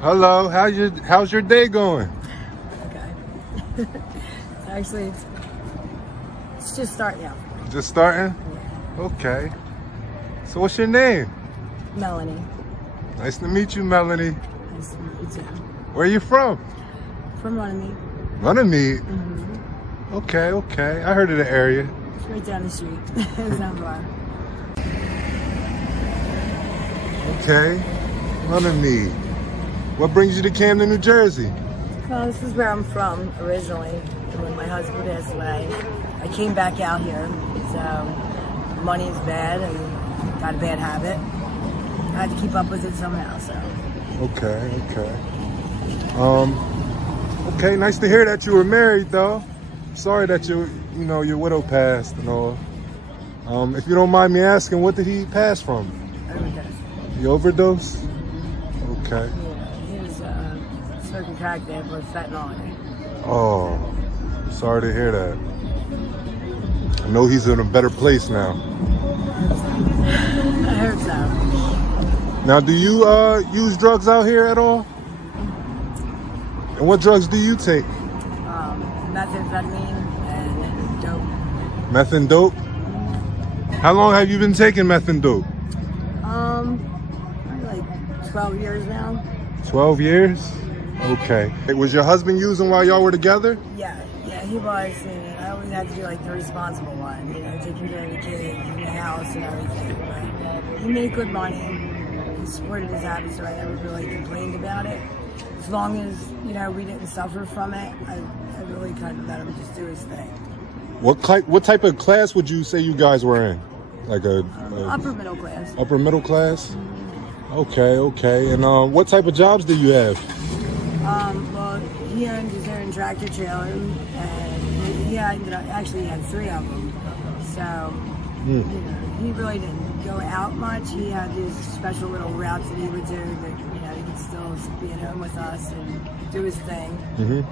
Hello, how's your day going? Okay. Actually, it's just starting out. Just starting? Yeah. Okay. So what's your name? Melanie. Nice to meet you, Melanie. Nice to meet you too. Where are you from? From Runnymede. Runnymede? Mm-hmm. Okay. I heard of the area. It's right down the street. It's not far. Okay. Runnymede. What brings you to Camden, New Jersey? Well, this is where I'm from originally. And when my husband passed away, I came back out here. So money is bad and got a bad habit. I had to keep up with it somehow. So. Okay. Okay, nice to hear that you were married though. Sorry that your widow passed and all. If you don't mind me asking, what did he pass from? Overdose. He overdosed? Okay. Yeah, he was smoking crack there with fentanyl in it. Oh, sorry to hear that. I know he's in a better place now. I hope so. Now, do you use drugs out here at all? And what drugs do you take? Methamphetamine and dope. Meth and dope? How long have you been taking meth and dope? Probably like 12 years now. 12 years? Okay. Was your husband using while y'all were together? Yeah, he was. And I always had to do like the responsible one, taking care of the kids and the house and everything. But he made good money. He supported his habits, so I never really complained about it. As long as, we didn't suffer from it, I really kind of let him just do his thing. What type of class would you say you guys were in? Like a upper middle class. Upper middle class? Okay. And what type of jobs do you have? Well, he owned his own tractor trailer, and he had 3 of them. So, he really didn't go out much. He had these special little routes that he would do that, he could still be at home with us and do his thing. Mm-hmm.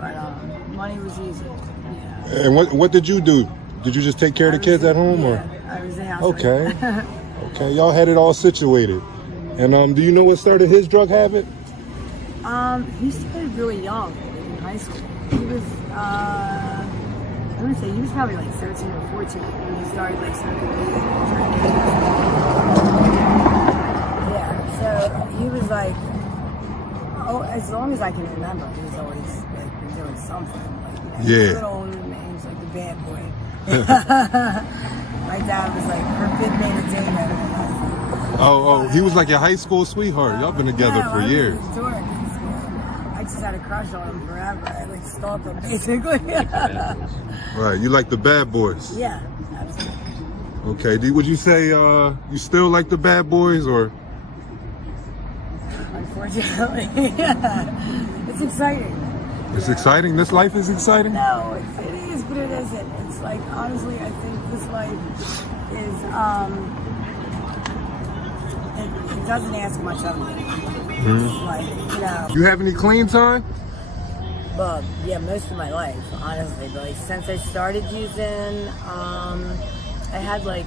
But money was easy. Yeah. And what did you do? Did you just take care of the kids at home, or? I was a house. Okay. Okay, y'all had it all situated. And do you know what started his drug habit? He started really young in high school. He was, I'm gonna say he was probably like 13 or 14 when he started like smoking weed and drinking. Yeah, so he was like, as long as I can remember, he was always like been doing something. Like, little older names like the bad boy. My dad was like forbidden entertainment. Oh, he was like your high school sweetheart. Y'all been together for years. I just had a crush on him forever. I like stalked him basically. Right, you like the bad boys. Yeah, absolutely. Okay, would you say you still like the bad boys, or? Unfortunately, it's exciting. It's exciting? This life is exciting? No, it is, but it isn't. It's like, honestly, I think this life is, it doesn't ask much of me. Mm-hmm. Like, You have any clean time? Well, yeah, most of my life, honestly. But like, since I started using, I had like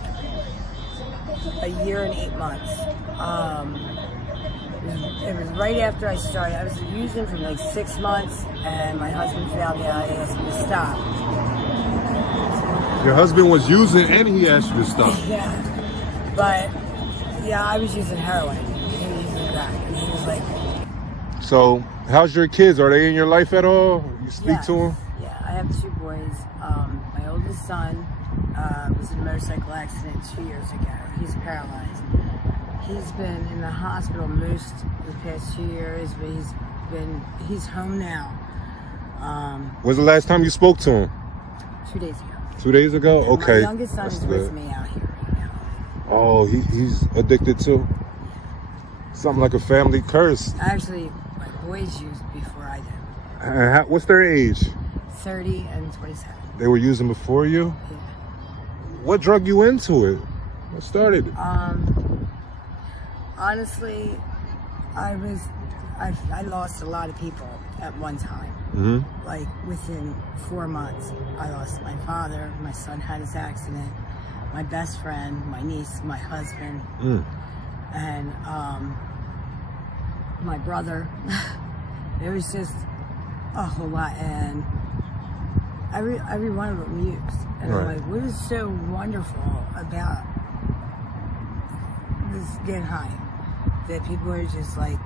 a year and 8 months. It was right after I started. I was using for like 6 months, and my husband found out and asked me to stop. Your husband was using, and he asked you to stop. Yeah, but I was using heroin. He was using crack, and he was like. So, how's your kids? Are they in your life at all? You speak to them? Yeah, I have 2 boys. My oldest son was in a motorcycle accident 2 years ago. He's paralyzed. He's been in the hospital most of the past 2 years, but he's home now. When's the last time you spoke to him? 2 days ago. 2 days ago? Yeah, okay. My youngest son is with me out here right now. Oh, he's addicted too? Something like a family curse. Actually, my boys used before I did. What's their age? 30 and 27. They were using before you? Yeah. What drug you into it? What started it? Honestly, I lost a lot of people at one time. Mm-hmm. Like within 4 months, I lost my father, my son had his accident, my best friend, my niece, my husband. And my brother. It was just a whole lot, and every one of them used. And Right. I'm like, what is so wonderful about this getting high? That people are just like,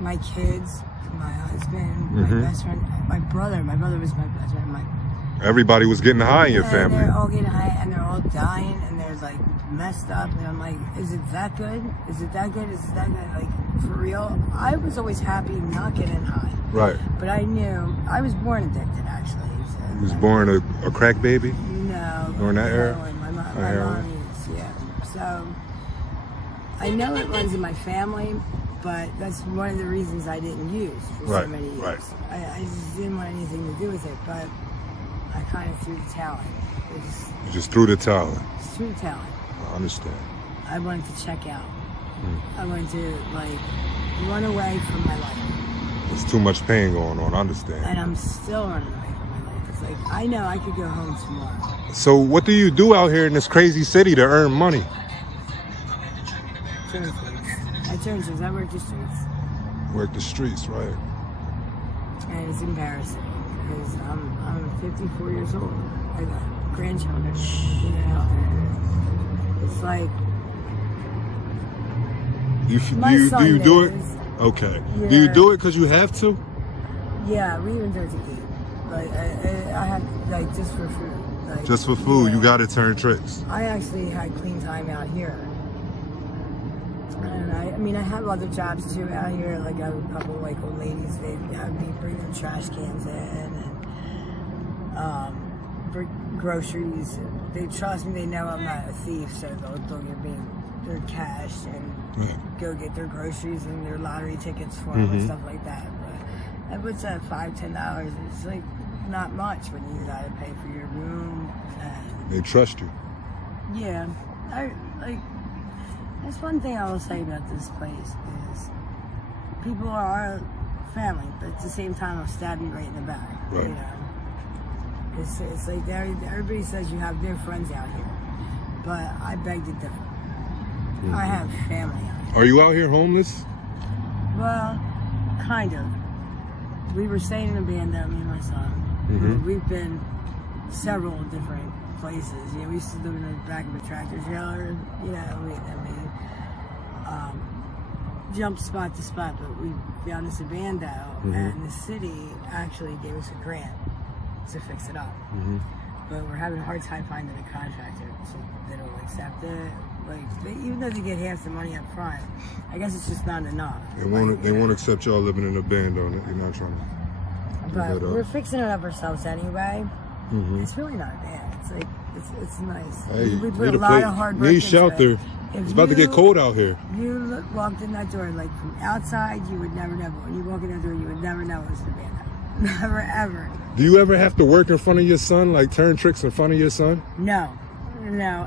my kids, my husband, my best friend, my brother was my best friend. Everybody was getting high in your family. They're all getting high, and they're all dying, and they're like messed up. And I'm like, is it that good? Is it that good? Is it that good? Like, for real? I was always happy not getting high. Right. But I knew, I was born addicted, actually. So You was born a crack baby? No. During that era? My mom is, yeah. So, I know it runs in my family, but that's one of the reasons I didn't use for so many years. Right. I just didn't want anything to do with it, but I kind of threw the towel in. You just threw the towel in. Just threw the towel in. I understand. I wanted to check out. I wanted to, like, run away from my life. There's too much pain going on. I understand. And I'm still running away from my life. It's like, I know I could go home tomorrow. So what do you do out here in this crazy city to earn money? Turn streets. I turn streets. I work the streets. Work the streets, right? And it's embarrassing because I'm 54 years old. I got grandchildren. You know, it's like Do you do it? Okay. Yeah. Do you do it because you have to? Yeah, we even do it to eat. Like I have like just for food. Like, Just for food, yeah. you got to turn tricks. I actually had clean time out here. And I mean, I have other jobs too out here. Like, I have a couple like old ladies, they have me bring their trash cans in and bring groceries. They trust me, they know I'm not a thief, so they'll give me their cash and go get their groceries and their lottery tickets for them and stuff like that. But that puts at $5-10. It's like not much when you gotta pay for your room. And They trust you. yeah, that's one thing I will say about this place is people are our family, but at the same time I'll stab you right in the back. Right. You know, it's like everybody says you have their friends out here, but I beg to differ. I have family out here. Are you out here homeless? Well, kind of. We were staying in a bando, me and my son. We've been several different places. You know, we used to live in the back of a tractor trailer. You know, we jumped spot to spot, but we found this bando, and the city actually gave us a grant to fix it up. But we're having a hard time finding a contractor, so they don't accept it. Like, even though they get half the money up front, I guess it's just not enough. They won't accept y'all living in a band on it. You're not trying to. But we're fixing it up ourselves anyway. It's really not bad. It's like it's nice. Hey, we put a lot of hard work into shelter. it. It's about to get cold out here. You walked in that door, like from outside, you would never know. But when you walk in that door, you would never know it was the band. Never ever. Do you ever have to work in front of your son, like turn tricks in front of your son? No.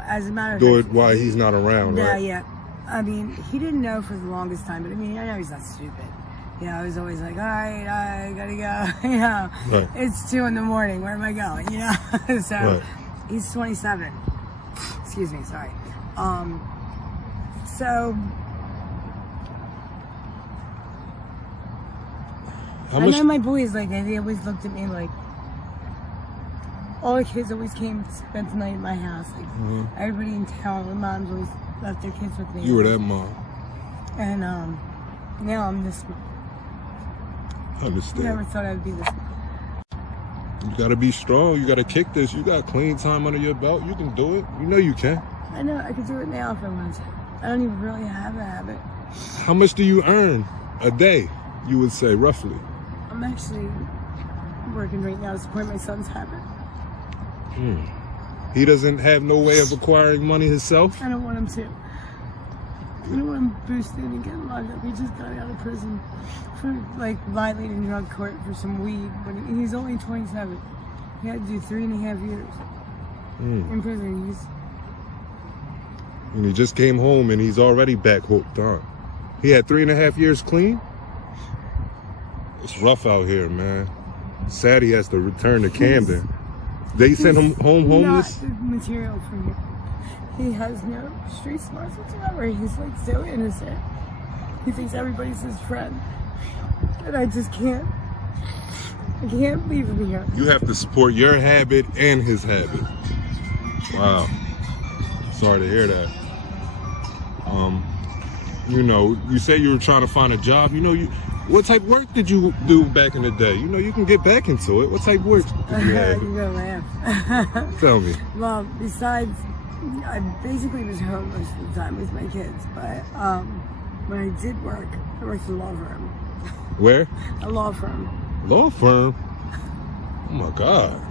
As a matter of Do fact, it while he's not around, right? Yeah. I mean, he didn't know for the longest time, but I mean, I know he's not stupid. You know, I was always like, all right, I gotta go. You know, Right. It's 2 a.m. Where am I going? You know, so Right. he's 27. Excuse me, sorry. So I know my boys, like, they always looked at me like, all the kids always came to spend the night at my house. Like, everybody in town, my mom's always left their kids with me. You were that mom. And now I'm this mom. I understand. Never thought I'd be this mom. You gotta be strong. You gotta kick this. You got clean time under your belt. You can do it. You know you can. I know I could do it now if I wanted to. I don't even really have a habit. How much do you earn a day, you would say, roughly? I'm actually working right now to support my son's habit. He doesn't have no way of acquiring money himself? I don't want him to. I don't want him boosted and getting locked up. He just got out of prison for like violating drug court for some weed. But he's only 27. He had to do 3.5 years in prison. And he just came home and he's already back hooked on. He had 3.5 years clean? It's rough out here, man. Sad he has to return to Camden. They sent him home homeless? Not the material for me. He has no street smarts whatsoever. He's like so innocent. He thinks everybody's his friend. And I just can't. I can't leave him here. You have to support your habit and his habit. Wow. Sorry to hear that. You know, you say you were trying to find a job. You know, what type of work did you do back in the day? You know, you can get back into it. What type of work did you have? You're gonna laugh. Tell me. Well, besides, I basically was home most of the time with my kids. But when I did work, I worked in a law firm. Where? A law firm. Law firm? Oh my God.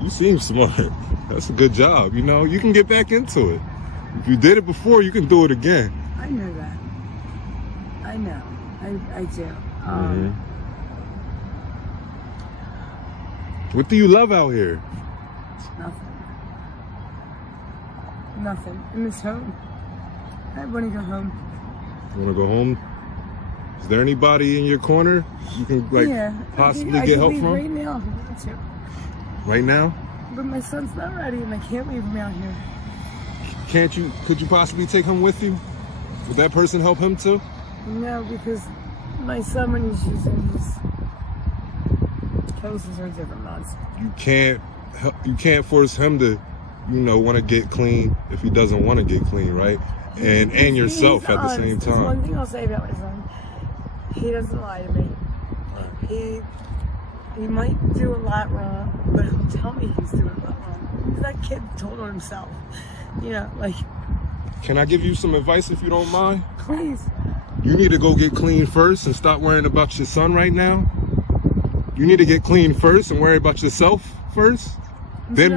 You seem smart. That's a good job. You know, you can get back into it. If you did it before, you can do it again. I know that. I know. I do. What do you love out here? Nothing. Nothing. I miss home. I want to go home. You want to go home? Is there anybody in your corner you can possibly get help from? Right now, if I want to. Right now? But my son's not ready, and I can't leave him out here. Can't you? Could you possibly take him with you? Would that person help him too? No, because my son, when he's using his poses are different ones. You can't force him to, you know, want to get clean if he doesn't want to get clean, right? And yourself at the same time. One thing I'll say about my son, he doesn't lie to me. He might do a lot wrong, but he'll tell me he's doing a lot wrong. That kid told on himself. You know, like. Can I give you some advice if you don't mind? Please. You need to go get clean first and stop worrying about your son right now. You need to get clean first and worry about yourself first. Then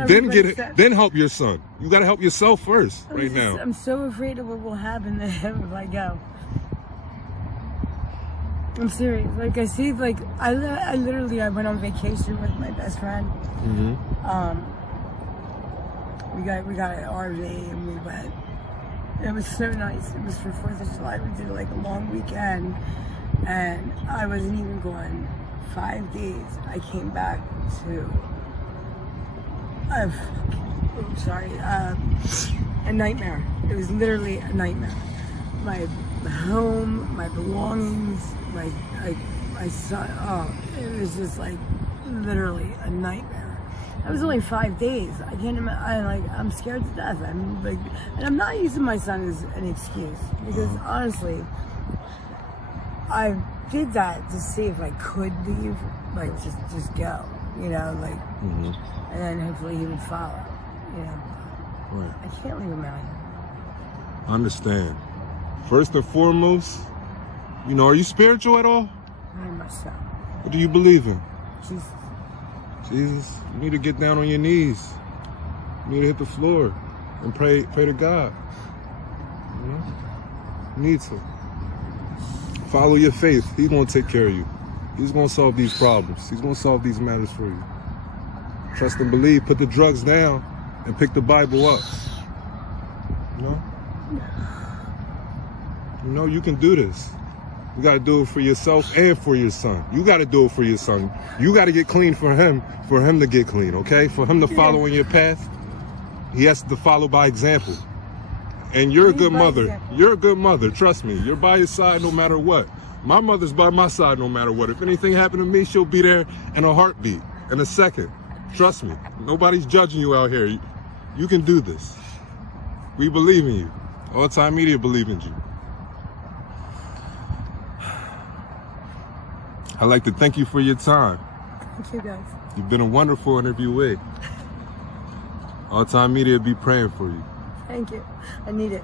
help your son. You got to help yourself first now. I'm so afraid of what will happen to him if I go. I'm serious. Like I see, like I went on vacation with my best friend. We got an RV and we went. It was so nice. It was for 4th of July. We did like a long weekend, and I wasn't even gone 5 days. I came back to a nightmare. It was literally a nightmare. My home, my belongings, my son. Oh, it was just like literally a nightmare. That was only 5 days. I can't imagine. I'm scared to death. I'm like, and I'm not using my son as an excuse because honestly, I did that to see if I could leave, like just go, you know, like, and then hopefully he would follow, you know. Right. I can't leave him out here. I understand. First and foremost, you know, are you spiritual at all? Very much so. What do you believe in? Jesus. Jesus, you need to get down on your knees. You need to hit the floor and pray to God. You know? You need to. Follow your faith. He's going to take care of you. He's going to solve these problems. He's going to solve these matters for you. Trust and believe. Put the drugs down and pick the Bible up. You know? You know, you can do this. You got to do it for yourself and for your son. You got to do it for your son. You got to get clean for him to get clean, okay? For him to follow in your path, he has to follow by example. And you're a good mother. You're a good mother, trust me. You're by his side no matter what. My mother's by my side no matter what. If anything happened to me, she'll be there in a heartbeat, in a second. Trust me. Nobody's judging you out here. You can do this. We believe in you. All Time Media believe in you. I'd like to thank you for your time. Thank you, guys. You've been a wonderful interviewee. All Time Media be praying for you. Thank you. I need it.